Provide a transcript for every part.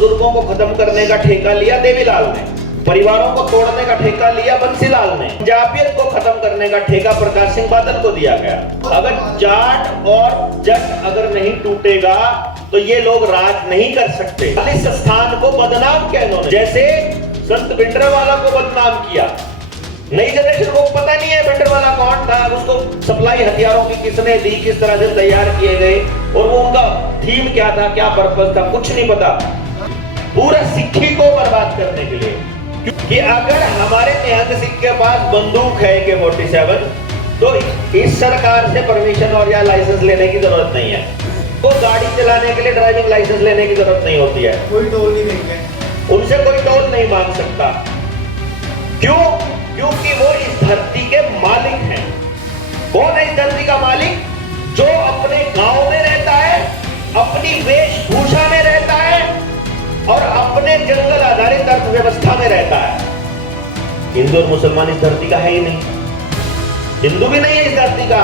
बुजुर्गों को खत्म करने का ठेका लिया देवीलाल ने, परिवारों को तोड़ने का ठेका लिया बंसीलाल ने, पंजाबियत को खत्म करने का ठेका प्रकाश सिंह बादल को दिया गया। अगर जाट और जट अगर नहीं टूटेगा तो ये लोग राज नहीं कर सकते। इस स्थान को बदनाम किया इन्होंने, जैसे संत भिंडरावाला को बदनाम किया। नई जनरेशन को पता नहीं है भिंडरावाला कौन था, उसको सप्लाई हथियारों की किसने दी, किस तरह से तैयार किए गए और वो उनका थीम क्या था, क्या पर्पस था, कुछ नहीं पता। पूरा सिक्खी को बर्बाद करने के लिए, क्योंकि अगर हमारे निहंग सिख के पास बंदूक है AK-47 तो इस सरकार से परमिशन और या लाइसेंस लेने की जरूरत नहीं है। तो गाड़ी चलाने के लिए ड्राइविंग लाइसेंस लेने की जरूरत नहीं होती है, कोई टोल नहीं देंगे, उनसे कोई टोल नहीं मांग सकता। क्यों? क्योंकि वो इस धरती के मालिक हैं। कौन है इस धरती का मालिक? जो अपने गांव में रहता है, अपनी वेशभूषा में रहता है और अपने जंगल आधारित अर्थव्यवस्था में रहता है। हिंदू और मुसलमान इस धरती का है ही नहीं, हिंदू भी नहीं है इस धरती का।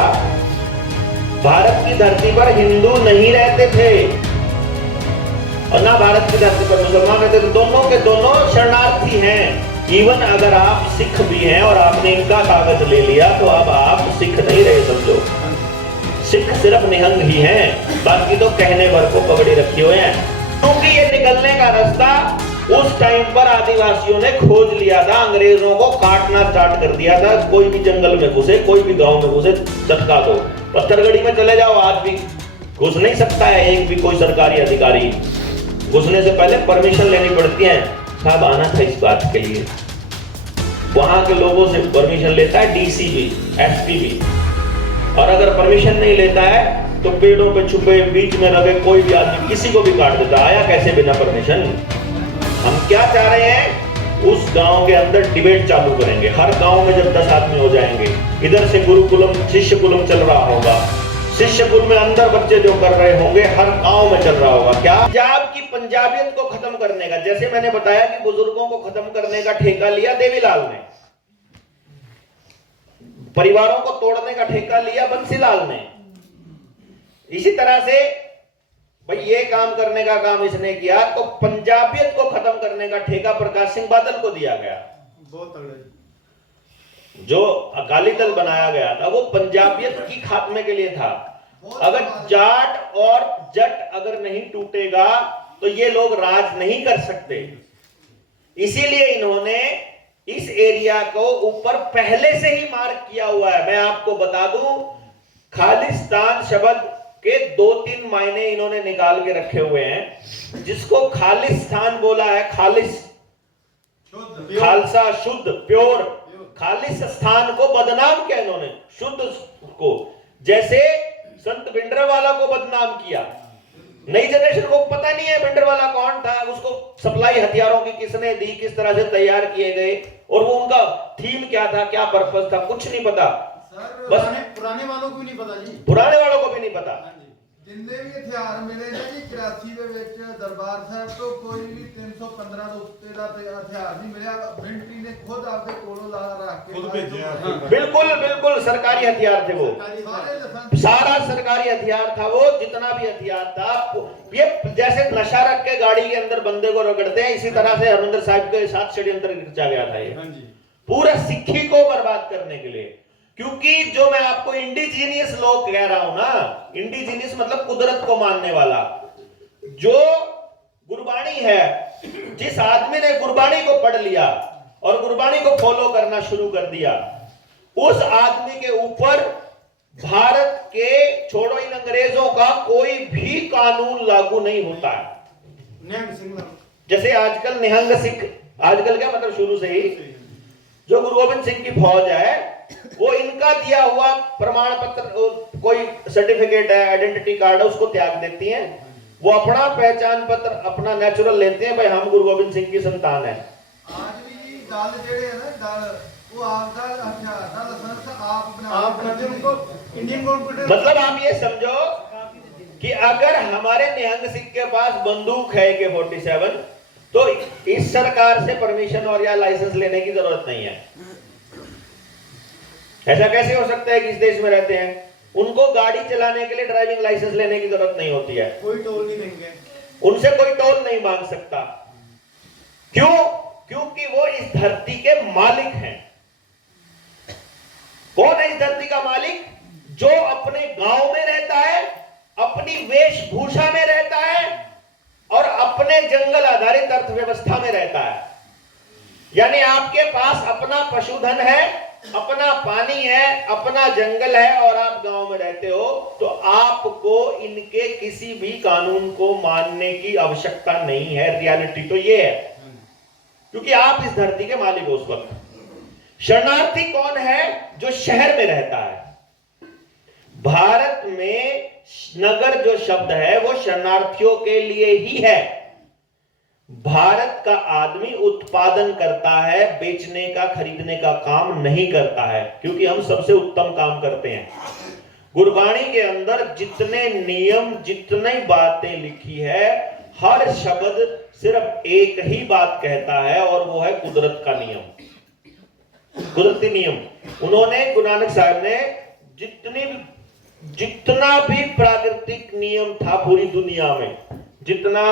भारत की धरती पर हिंदू नहीं रहते थे और ना भारत की धरती पर मुसलमान रहते थे, दोनों के दोनों शरणार्थी हैं। इवन अगर आप सिख भी हैं और आपने इनका कागज ले लिया तो अब आप सिख नहीं रहे, समझो। सिख सिर्फ निहंग ही हैं, बाकी तो कहने भर को पगड़ी रखी हुए हैं। क्योंकि ये निकलने का रास्ता उस टाइम पर आदिवासियों ने खोज लिया था, अंग्रेजों को काटना स्टार्ट कर दिया था। कोई भी जंगल में घुसे, कोई भी गांव में घुसे, चटका दो। पत्थरगढ़ी में चले जाओ, आज भी घुस नहीं सकता है एक भी कोई सरकारी अधिकारी। घुसने से पहले परमिशन लेनी पड़ती है, साहब आना था इस बात के लिए। वहां के लोगों से परमिशन लेता है DC भी, SP भी, और अगर परमिशन नहीं लेता है तो पेड़ों पे छुपे बीच में लगे कोई भी आदमी किसी को भी काट देता। आया कैसे बिना परमिशन? हम क्या चाह रहे हैं? उस गांव के अंदर डिबेट चालू करेंगे। हर गांव में जब 10 आदमी हो जाएंगे, इधर से गुरुकुलम शिष्य कुलम चल रहा होगा, शिष्य कुल में अंदर बच्चे जो कर रहे होंगे, हर गांव में चल रहा होगा। क्या? पंजाब की पंजाबियत को खत्म करने का, जैसे मैंने बताया कि बुजुर्गों को खत्म करने का ठेका लिया देवीलाल ने, परिवारों को तोड़ने का ठेका लिया बंसीलाल ने। इसी तरह से भाई ये काम करने का काम इसने किया तो पंजाबियत को खत्म करने का ठेका प्रकाश सिंह बादल को दिया गया। जो अकाली दल बनाया गया था वो पंजाबियत की खात्मे के लिए था। अगर जाट और जट अगर नहीं टूटेगा तो ये लोग राज नहीं कर सकते। इसीलिए इन्होंने इस एरिया को ऊपर पहले से ही मार्क किया हुआ है। मैं आपको बता दूं, खालिस्तान शब्द के 2-3 मायने इन्होंने निकाल के रखे हुए हैं। जिसको खालिस्तान बोला है, खालिस, खालसा, शुद्ध, प्योर, खालिस स्थान को बदनाम किया इन्होंने, शुद्ध को। जैसे संत भिंडरावाला को बदनाम किया। नई जनरेशन को पता नहीं है भिंडरावाला कौन था, उसको सप्लाई हथियारों की किसने दी, किस तरह से तैयार किए गए और वो उनका थीम क्या था, क्या पर्पस था, कुछ नहीं पता। बस पुराने वालों को भी नहीं पता जी, पुराने वालों को भी नहीं पता। जिंदे भी हथियार मिले ने जी 84 ਦੇ ਵਿੱਚ ਦਰਬਾਰ ਸਾਹਿਬ ਤੋਂ ਕੋਈ ਵੀ 315 ਤੋਂ ਉੱਤੇ ਦਾ ਹਥਿਆਰ नहीं मिला। मिलिट्री ने खुद आपके कोलों ला रख के खुद भेजे। बिल्कुल बिल्कुल सरकारी हथियार थे वो, सारा सरकारी हथियार था वो, जितना भी हथियार था। ये जैसे नशा रख के गाड़ी के अंदर बंदे को रगड़ते हैं, इसी तरह से हरमंदिर साहिब के साथ षड्यंत्र रचा गया था ये पूरा सिक्खी को बर्बाद करने के लिए। क्योंकि जो मैं आपको इंडिजीनियस लोग कह रहा हूं ना, इंडिजीनियस मतलब कुदरत को मानने वाला, जो गुरबाणी है, जिस आदमी ने गुरबाणी को पढ़ लिया और गुरबाणी को फॉलो करना शुरू कर दिया, उस आदमी के ऊपर भारत के, छोड़ो इन अंग्रेजों का, कोई भी कानून लागू नहीं होता है। जैसे आजकल निहंग सिख, आजकल क्या मतलब शुरू से ही जो गुरु गोविंद सिंह की फौज है वो इनका दिया हुआ प्रमाण पत्र, कोई सर्टिफिकेट है, आइडेंटिटी कार्ड है, उसको त्याग देती हैं। वो अपना पहचान पत्र, अपना नेचुरल लेते हैं, भाई हम गुरु गोविंद सिंह की संतान है। आज भी दल जेड़े है ना, दल वो आपका हथियार का लाइसेंस आप बना, आप करते उनको इंडियन गवर्नमेंट। मतलब आप ये समझो कि अगर हमारे निहंग सिख के पास बंदूक है AK-47 तो इस सरकार से परमिशन और या लाइसेंस लेने की जरूरत नहीं है। ऐसा कैसे हो सकता है कि इस देश में रहते हैं उनको गाड़ी चलाने के लिए ड्राइविंग लाइसेंस लेने की जरूरत नहीं होती है, कोई टोल नहीं देंगे, उनसे कोई टोल नहीं मांग सकता। क्यों? क्योंकि वो इस धरती के मालिक हैं। कौन है इस धरती का मालिक? जो अपने गांव में रहता है, अपनी वेशभूषा में रहता है और अपने जंगल आधारित अर्थव्यवस्था में रहता है। यानी आपके पास अपना पशुधन है, अपना पानी है, अपना जंगल है और आप गांव में रहते हो, तो आपको इनके किसी भी कानून को मानने की आवश्यकता नहीं है। रियलिटी तो ये है, क्योंकि आप इस धरती के मालिक हो उस वक्त। शरणार्थी कौन है? जो शहर में रहता है। भारत में नगर जो शब्द है वो शरणार्थियों के लिए ही है। भारत का आदमी उत्पादन करता है, बेचने का, खरीदने का काम नहीं करता है, क्योंकि हम सबसे उत्तम काम करते हैं। गुरबाणी के अंदर जितने नियम, जितनी बातें लिखी है, हर शब्द सिर्फ एक ही बात कहता है और वो है कुदरत का नियम, कुदरती नियम। उन्होंने, गुरु नानक साहब ने जितना भी प्राकृतिक नियम था पूरी दुनिया में, जितना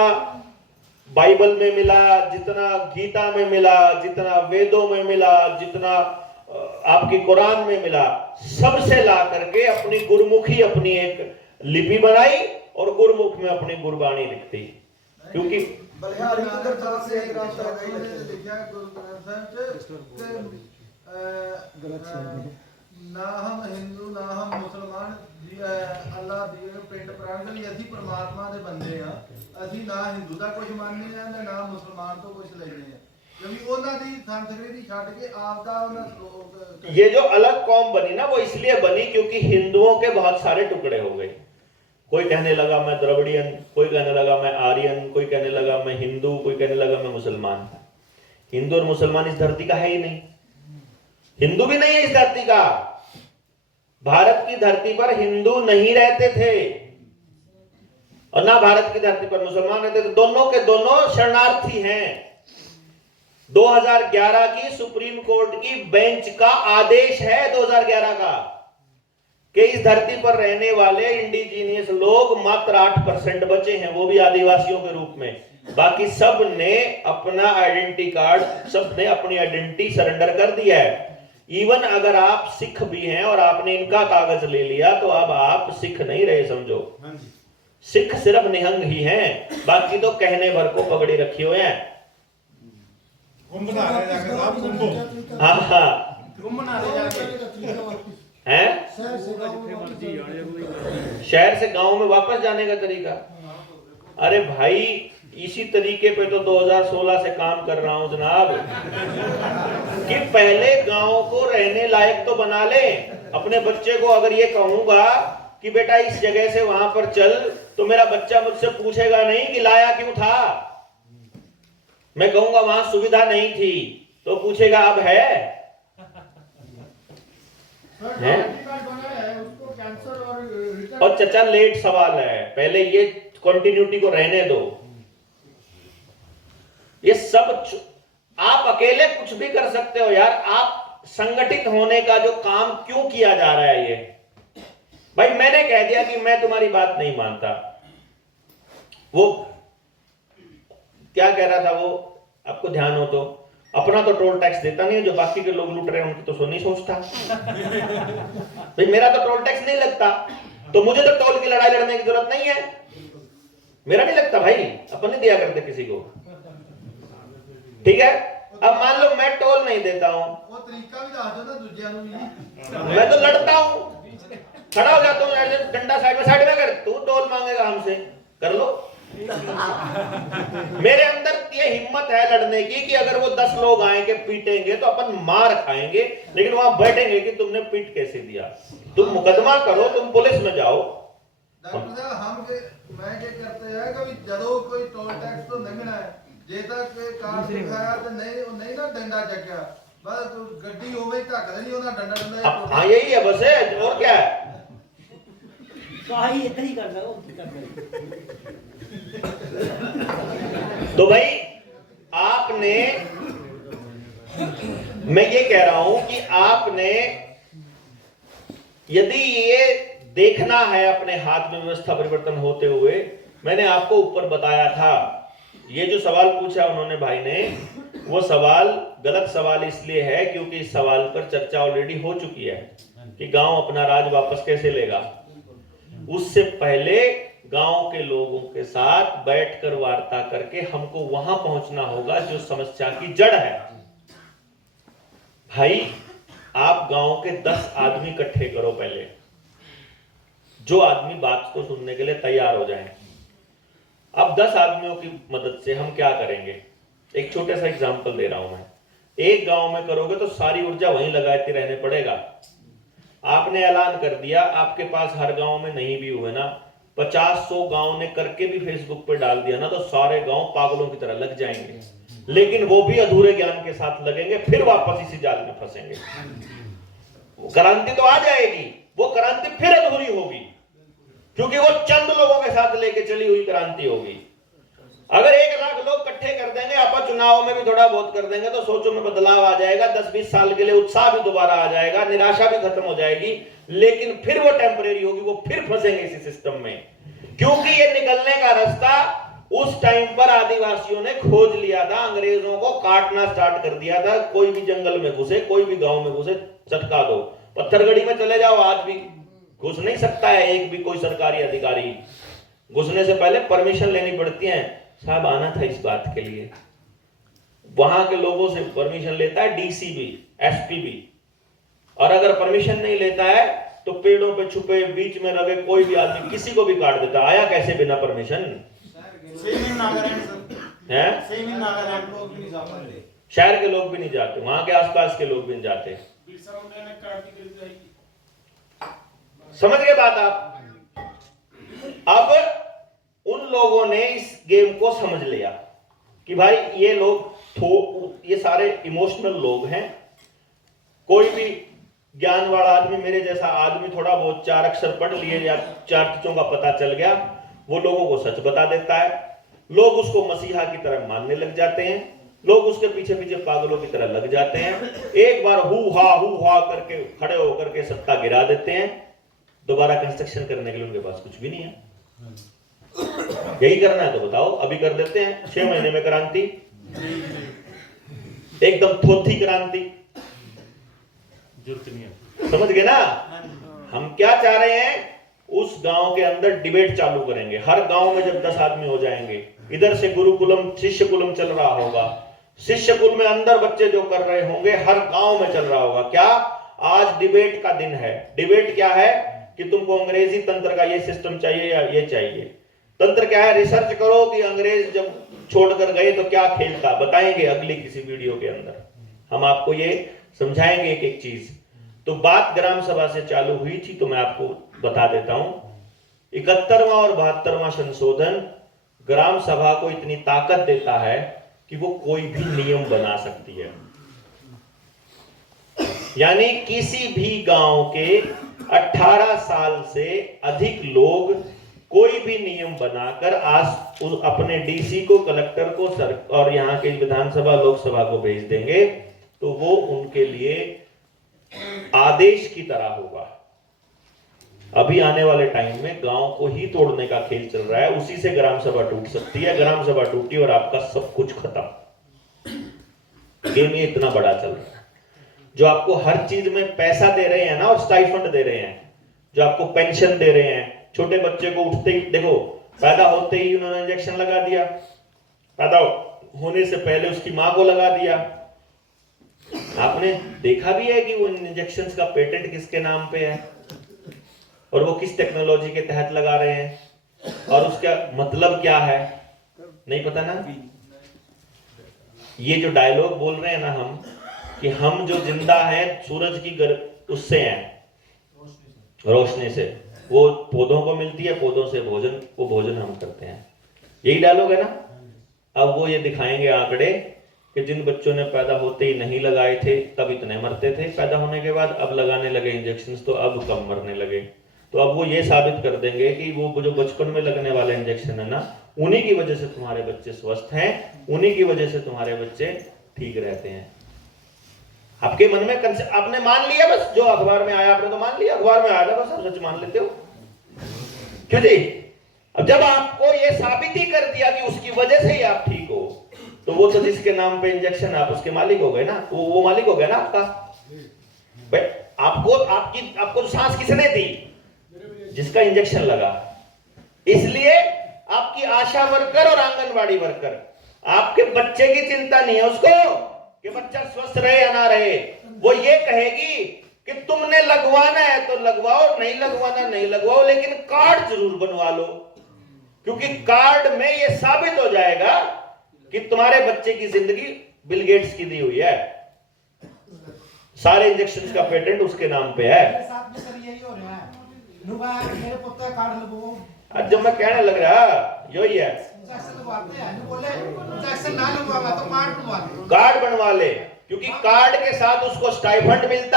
बाइबल में मिला, जितना गीता में मिला, जितना वेदों में मिला, जितना आपकी कुरान में मिला, सबसे ला करके अपनी गुरमुखी, अपनी एक लिपि बनाई और गुरमुख में अपनी गुरबाणी लिखती। क्योंकि बलिहारी अंदर तरफ से एक रास्ता लिखा है गुरु ग्रंथ साहिब के, ना हम हिंदू ना हम मुसलमान, अल्लाह दिए पिंड प्राण ਲਈ ਅਸੀਂ परमात्मा ਦੇ ਬੰਦੇ ਆ। ਅਸੀਂ ਨਾ ਹਿੰਦੂ ਦਾ ਕੁਝ ਮੰਨਦੇ ਆ ਨਾ ਮੁਸਲਮਾਨ ਤੋਂ ਕੁਝ ਲੈਂਦੇ ਆ, क्योंकि ਉਹਨਾਂ ਦੀ ਸੰਸਕ੍ਰਿਤੀ ਛੱਡ ਕੇ ਆਪ ਦਾ ਉਹਨਾਂ। ये जो अलग कौम बनी ना, वो इसलिए बनी क्योंकि हिंदुओं के बहुत सारे टुकड़े हो गए। कोई कहने लगा मैं द्रविडियन, कोई कहने लगा मैं आर्यन, कोई कहने लगा मैं हिंदू, कोई कहने लगा मैं मुसलमान। हिंदू और मुसलमान इस धरती का है ही नहीं, हिंदू भी नहीं है इस धरती का। भारत की धरती पर हिंदू नहीं रहते थे और ना भारत की धरती पर मुसलमान रहते थे। दोनों के दोनों शरणार्थी हैं। 2011 की सुप्रीम कोर्ट की बेंच का आदेश है 2011 का कि इस धरती पर रहने वाले इंडिजीनियस लोग मात्र 8% बचे हैं, वो भी आदिवासियों के रूप में। बाकी सब ने अपना आइडेंटिटी कार्ड, सब ने अपनी आइडेंटिटी सरेंडर कर दिया है। इवन अगर आप सिख भी हैं और आपने इनका कागज ले लिया तो अब आप सिख नहीं रहे, समझो। सिख सिर्फ निहंग ही हैं, बाकी तो कहने भर को पगड़ी रखी हुए हैं। हाँ हाँ हैं, शहर से गांव में वापस जाने का तरीका। अरे भाई, इसी तरीके पे तो 2016 से काम कर रहा हूं जनाब, कि पहले गांव को रहने लायक तो बना ले। अपने बच्चे को अगर ये कहूंगा कि बेटा इस जगह से वहां पर चल, तो मेरा बच्चा मुझसे पूछेगा नहीं कि लाया क्यों था। मैं कहूंगा वहां सुविधा नहीं थी, तो पूछेगा अब है? और चचा लेट सवाल है, पहले ये कंटिन्यूटी को रहने दो। ये सब आप अकेले कुछ भी कर सकते हो यार। आप संगठित होने का जो काम क्यों किया जा रहा है ये? भाई मैंने कह दिया कि मैं तुम्हारी बात नहीं मानता। वो क्या कह रहा था वो, आपको ध्यान हो तो, अपना तो टोल टैक्स देता नहीं है, जो बाकी के लोग लूट रहे हैं उनकी तो सो नहीं सोचता। भाई मेरा तो टोल टैक्स नहीं लगता, तो मुझे तो टोल की लड़ाई लड़ने की जरूरत नहीं है। मेरा नहीं लगता भाई, अपन नहीं दिया करते किसी को, ठीक है। अब मान लो मैं टोल नहीं देता हूं, वो तरीका भी दस दो ना दूसरे को। मैं तो लड़ता हूं, खड़ा हो जाता हूं, डंडा साइड में कर, तू टोल मांगेगा हमसे, कर लो। मेरे अंदर ये हिम्मत है लड़ने की कि अगर वो 10 लोग आएंगे पीटेंगे तो अपन मार खाएंगे, लेकिन वहां बैठेंगे कि तुमने पीट कैसे दिया। तुम मुकदमा करो, तुम पुलिस में जाओ। डॉक्टर साहब हम मैं क्या करते हैं कभी जदों कोई टोल टैक्स तो नहीं है, जे तक कार दिखाया तो नहीं ना डंडा चक्या, बस गड्डी हो गई धक नहीं होना डंडा। हाँ यही है बस है, और क्या है। तो भाई आपने, मैं ये कह रहा हूं कि आपने यदि ये देखना है अपने हाथ में व्यवस्था परिवर्तन होते हुए, मैंने आपको ऊपर बताया था, ये जो सवाल पूछा उन्होंने भाई ने, वो सवाल गलत सवाल इसलिए है क्योंकि इस सवाल पर चर्चा ऑलरेडी हो चुकी है कि गांव अपना राज वापस कैसे लेगा। उससे पहले गांव के लोगों के साथ बैठकर वार्ता करके हमको वहां पहुंचना होगा जो समस्या की जड़ है। भाई आप गांव के 10 आदमी इकट्ठे करो पहले, जो आदमी बात को सुनने के लिए तैयार हो जाएं। अब 10 आदमियों की मदद से हम क्या करेंगे, एक छोटा सा एग्जांपल दे रहा हूं मैं। एक गांव में करोगे तो सारी ऊर्जा वहीं लगाते रहने पड़ेगा। आपने ऐलान कर दिया, आपके पास हर गांव में नहीं भी हुए ना, 50-100 गांव ने करके भी फेसबुक पे डाल दिया ना, तो सारे गांव पागलों की तरह लग जाएंगे, लेकिन वो भी अधूरे ज्ञान के साथ लगेंगे, फिर वापस इसी जाल में फंसेंगे। वो क्रांति तो आ जाएगी, वो क्रांति फिर अधूरी होगी, क्योंकि वो चंद लोगों के साथ लेके चली हुई क्रांति होगी। अगर 1 लाख लोग इकट्ठे कर देंगे, आप चुनाव में भी थोड़ा बहुत कर देंगे, तो सोचो में बदलाव आ जाएगा। 10-20 साल के लिए उत्साह भी दोबारा आ जाएगा, निराशा भी खत्म हो जाएगी, लेकिन फिर वो टेम्परेरी होगी, वो फिर फंसेंगे इसी सिस्टम में। क्योंकि ये निकलने का रास्ता उस टाइम पर आदिवासियों ने खोज लिया था, अंग्रेजों को काटना स्टार्ट कर दिया था। कोई भी जंगल में घुसे, कोई भी गांव में घुसे, चटका दो। पत्थरगढ़ी में चले जाओ, आज भी घुस नहीं सकता है एक भी कोई सरकारी अधिकारी। घुसने से पहले परमिशन लेनी पड़ती है, साहब आना था इस बात के लिए। वहां के लोगों से परमिशन लेता है डीसी भी, एसपी भी, और अगर परमिशन नहीं लेता है तो पेड़ों पे छुपे बीच में लगे कोई भी आदमी किसी को भी काट देता। आया कैसे बिना परमिशन है? शहर के लोग भी नहीं जाते, वहां के आसपास के लोग भी नहीं जाते। समझ गए बात आप? अब उन लोगों ने इस गेम को समझ लिया कि भाई ये लोग ये सारे इमोशनल लोग हैं। कोई भी ज्ञान वाला आदमी, मेरे जैसा आदमी, थोड़ा बहुत 4 अक्षर पढ़ लिए या 4 चीजों का पता चल गया, वो लोगों को सच बता देता है। लोग उसको मसीहा की तरह मानने लग जाते हैं, लोग उसके पीछे पीछे पागलों की तरह लग जाते हैं। एक बार हु हा करके खड़े होकर के सत्ता गिरा देते हैं, दोबारा कंस्ट्रक्शन करने के लिए उनके पास कुछ भी नहीं है। यही करना है तो बताओ, अभी कर देते हैं 6 महीने में क्रांति, एकदम थोथी क्रांति। समझ गए ना हम क्या चाह रहे हैं? उस गांव के अंदर डिबेट चालू करेंगे। हर गांव में जब 10 आदमी हो जाएंगे, इधर से गुरुकुलम शिष्य कुलम चल रहा होगा, शिष्य कुल में अंदर बच्चे जो कर रहे होंगे, हर गांव में चल रहा होगा। क्या आज डिबेट का दिन है? डिबेट क्या है कि तुमको अंग्रेजी तंत्र का ये सिस्टम चाहिए या ये चाहिए। तंत्र क्या है? रिसर्च करो कि अंग्रेज जब छोड़कर गए तो क्या खेल था, बताएंगे अगली किसी वीडियो के अंदर। हम आपको ये समझाएंगे एक एक चीज। तो बात ग्राम सभा से चालू हुई थी, तो मैं आपको बता देता हूं। 71वां और 72वां संशोधन ग्राम सभा को इतनी ताकत देता है कि वो कोई भी नियम बना सकती है। यानी किसी भी गांव के 18 साल से अधिक लोग कोई भी नियम बनाकर आज अपने डीसी को, कलेक्टर को और यहाँ के विधानसभा लोकसभा को भेज देंगे, तो वो उनके लिए आदेश की तरह होगा। अभी आने वाले टाइम में गांव को ही तोड़ने का खेल चल रहा है, उसी से ग्राम सभा टूट सकती है। ग्राम सभा टूटी और आपका सब कुछ खत्म। गेम ये इतना बड़ा चल रहा है। जो आपको हर चीज में पैसा दे रहे हैं ना, और स्टाइफंड दे रहे हैं, जो आपको पेंशन दे रहे हैं, छोटे बच्चे को उठते ही देखो, पैदा होते ही उन्होंने इंजेक्शन लगा दिया, पैदा होने से पहले उसकी मां को लगा दिया। आपने देखा भी है कि वो इंजेक्शंस का पेटेंट किसके नाम पे है और वो किस टेक्नोलॉजी के तहत लगा रहे हैं, और उसका मतलब क्या है, नहीं पता ना। ये जो डायलॉग बोल रहे हैं ना हम, कि हम जो जिंदा हैं सूरज की उससे हैं, रोशनी से, वो पौधों को मिलती है, पौधों से भोजन, वो भोजन हम करते हैं। यही डायलॉग है ना। अब वो ये दिखाएंगे आंकड़े कि जिन बच्चों ने पैदा होते ही नहीं लगाए थे तब इतने मरते थे, पैदा होने के बाद अब लगाने लगे इंजेक्शंस तो अब कम मरने लगे। तो अब वो ये साबित कर देंगे कि वो जो बचपन में लगने वाले इंजेक्शन है ना, उन्हीं की वजह से तुम्हारे बच्चे स्वस्थ हैं, उन्हीं की वजह से तुम्हारे बच्चे ठीक रहते हैं। आपके मन में आपने मान लिया, बस जो अखबार में आया आपने तो मान लिया, अखबार में आया था बस आप सच मान लेते हो। क्यों जी? अब जब आपको ये साबित ही कर दिया कि उसकी वजह से ही आप ठीक हो, तो वो तो जिसके नाम पे इंजेक्शन, आप उसके मालिक हो गए ना, वो मालिक हो गया ना आपका। भाई आपको तो सांस किसने दी? जिसका इंजेक्शन लगा। इसलिए आपकी आशा वर्कर और आंगनवाड़ी वर्कर, आपके बच्चे की चिंता नहीं है उसको कि बच्चा स्वस्थ रहे या ना रहे। वो ये कहेगी कि तुमने लगवाना है तो लगवाओ, नहीं लगवाना नहीं लगवाओ, लेकिन कार्ड जरूर बनवा लो, क्योंकि कार्ड में ये साबित हो जाएगा कि तुम्हारे बच्चे की जिंदगी बिल गेट्स की दी हुई है। सारे इंजेक्शन का पेटेंट उसके नाम पे है। मेरे साथ भी सर यही हो रहा है। मेरे पुत्र कार्ड लगवाओ। आज जब मैं कहने लग रहा यही है, इंजेक्शन लगवाते हैं, बोले इंजेक्शन ना लगवाओ तो कार्ड बनवा लो। कार्ड बनवा ले, क्योंकि कार्ड के साथ उसको स्टाइपेंड मिलता है।